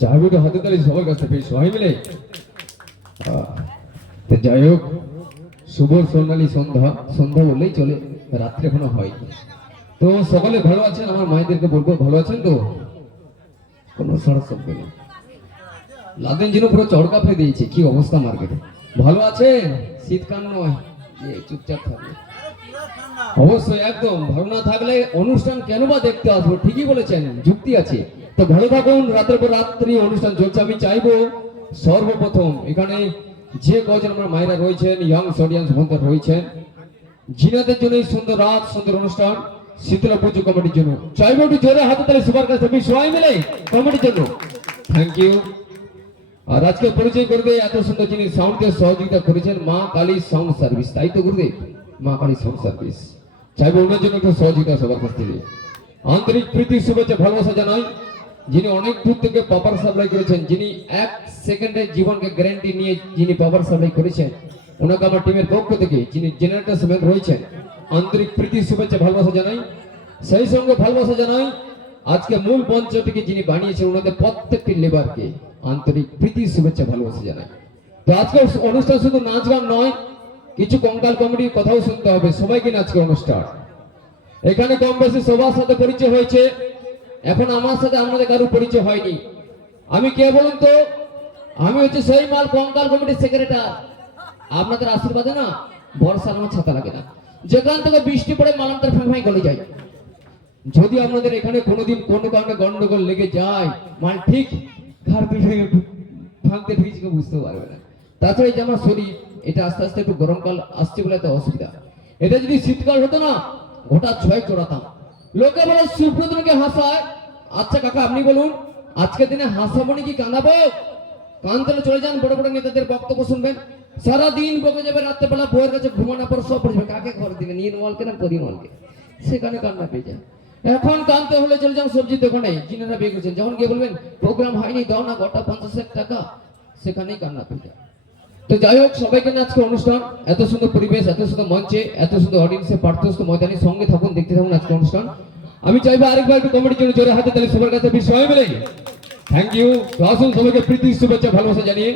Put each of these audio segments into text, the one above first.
চাবিটা হাতে তালি সবার কাছে পেয়ে সবাই মিলে যাই হোক শুভ সোনালী সন্ধ্যা সন্ধ্যা বললেই চলে, রাত্রে এখনো হয়নি। তো সকলে ভালো আছেন? আমার মায়েদেরকে বলবো ভালো আছেন তো? কোনো সারা শব্দ নেই। লাদেন যেন পুরো চড়কা ফেলে দিয়েছে, কি অবস্থা মার্কেটে। ভালো আছেন? শীতকাল নয় যে চুপচাপ থাকবে, অবশ্যই একদম ভালো না থাকলে অনুষ্ঠান কেন বা দেখতে আসবো? ঠিকই বলেছেন, যুক্তি আছে। তো ভালো থাকুন, রাতের পর রাত্রি অনুষ্ঠান চলছে। আমি চাইবো সর্বপ্রথম এখানে যে কজন আমার মায়েরা রয়েছেন, ইয়াং অডিয়েন্স বন্ধুরা রয়েছেন, জিনাদের জন্য এই সুন্দর রাত সুন্দর অনুষ্ঠান শীতলা পুজো কমিটির জন্য চাইবো একটু জোরে হাতে তালি সবার কাছে সবাই মিলে কমিটির জন্য। Thank you. আর আজকে পরিচয় করবে এত সুন্দর যিনি সাউন্ডকে সহযোগিতা করেছেন, মা কালী সাউন্ড সার্ভিস, তাই তো গুরুদেব? মা কালী সাউন্ড সার্ভিস চাইবো ওনার জন্য একটু সহযোগিতা সবার কাছ থেকে। আন্তরিক প্রীতি শুভেচ্ছা ভালোবাসা জানাই যিনি অনেক দূর থেকে পাওয়ার সাপ্লাই করেছেন, যিনি 1 সেকেন্ডের জীবনকে গ্যারান্টি নিয়ে যিনি পাওয়ার সাপ্লাই করেছেন, ওনাকে আমার টিমের পক্ষ থেকে যিনি জেনারেটর সেভেন রয়েছেন আন্তরিক প্রীতি শুভেচ্ছা ভালোবাসা জানাই। সেই সঙ্গে ভালোবাসা জানাই আজকে মূল মঞ্চটিকে যিনি বানিয়েছেন ওনাদের প্রত্যেকটি লেবারকে আন্তরিক প্রীতি শুভেচ্ছা ভালোবাসা জানাই। তো আজকে অনুষ্ঠান শুধু নাচ গান নয়, কিছু কঙ্কাল কমেডির কথাও শুনতে হবে সবাইকে। আজকে অনুষ্ঠান এখানে কম বেশি সবার সাথে পরিচয় হয়েছে, এখন আমার সাথে আপনাদের কারো পরিচয় হয়নি। আমি কে বলুন তো? আমি হচ্ছে সেই মাল কঙ্কাল কমিটির সেক্রেটারি। আপনাদের আশীর্বাদে না বর্ষার আমার ছাতা লাগে না, যেখান থেকে বৃষ্টি পড়ে মালান্তার ফাঁই গলে যায়। যদি আপনাদের এখানে কোনোদিন কোনো কারণে গন্ডগোল লেগে যায়, মাল ঠিক ঘর পিঠে ভাঙতে ঠিকই বুঝতে পারবে না। তাছাড়া এই যে আমার শরীর এটা আস্তে আস্তে একটু গরমকাল আসছে বলে তো অসুবিধা। এটা যদি শীতকাল হতো না গোটা ছয় চড়াতাম। লোকে বলে সুব্রতকে হাসায়। আচ্ছা কাকা আপনি বলুন, আজকের দিনে হাসাবো নাকি কাঁদাবো? কান্তলে চলে যান, বড় বড় নেতাদের বক্তব্য শুনবেন, সারাদিন বকে যাবে, রাত্রেবেলা বউয়ের কাছে ঘুমানো পর সব পড়বে, কাকে ঘর দিবে, নীলমলকে না করিমলকে, সেখানে কান্না পেয়ে যায়। এখন কানতে হলে চলে যান সবজির দোকানে, যিনারা বিয়ে করছেন, যখন গিয়ে বলবেন প্রোগ্রাম হয়নি দাও না গোটা 50,000 টাকা, সেখানেই কান্না পেয়ে যায়। তো যাই হোক সবাইকে নিয়ে আজকে অনুষ্ঠান, এত সুন্দর পরিবেশ, এত সুন্দর মঞ্চে, এত সুন্দর অডিয়েন্সে, পার্থস্থ ময়দানে সঙ্গে থাকুন, দেখতে থাকুন আজকে অনুষ্ঠান। আমি চাইবো আরেকবার একটু কমিটির জন্য জোরে হাতে তালি সবার কাছে সবাই মিলে। Thank you. তো আসুন সবাইকে প্রীতি শুভেচ্ছা ভালোবাসা জানিয়ে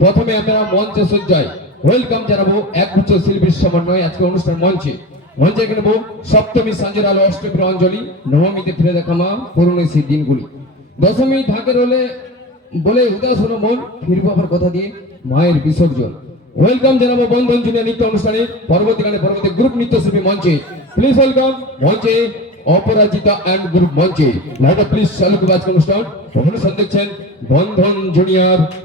প্রথমে আমরা মঞ্চে সজ্জায় ওয়েলকাম জানাবো একগুচ্ছ শিল্পীর সমন্বয়ে আজকে অনুষ্ঠান মঞ্চে মঞ্চে নেব সপ্তমী সঞ্জের আলো অষ্টমীর অঞ্জলি নবমীতে ফিরে দেখা মা পুরনো সেই দিনগুলি দশমী ঢাকের হলে বলে উদাস হলো মন ফিরবো আবার কথা দিয়ে মায়ের বিসর্জন ওয়েলকাম জানাবো বন্ধন জুনিয়র নৃত্য অনুষ্ঠানে পরবর্তীকালে পরবর্তী গ্রুপ নৃত্যশিল্পী মঞ্চে প্লিজ ওয়েলকাম মঞ্চে অপরাজিতা অ্যান্ড গ্রুপ মঞ্চে লাইট প্লিজ চালু আজকে অনুষ্ঠান অনুষ্ঠান দেখছেন বন্ধন জুনিয়র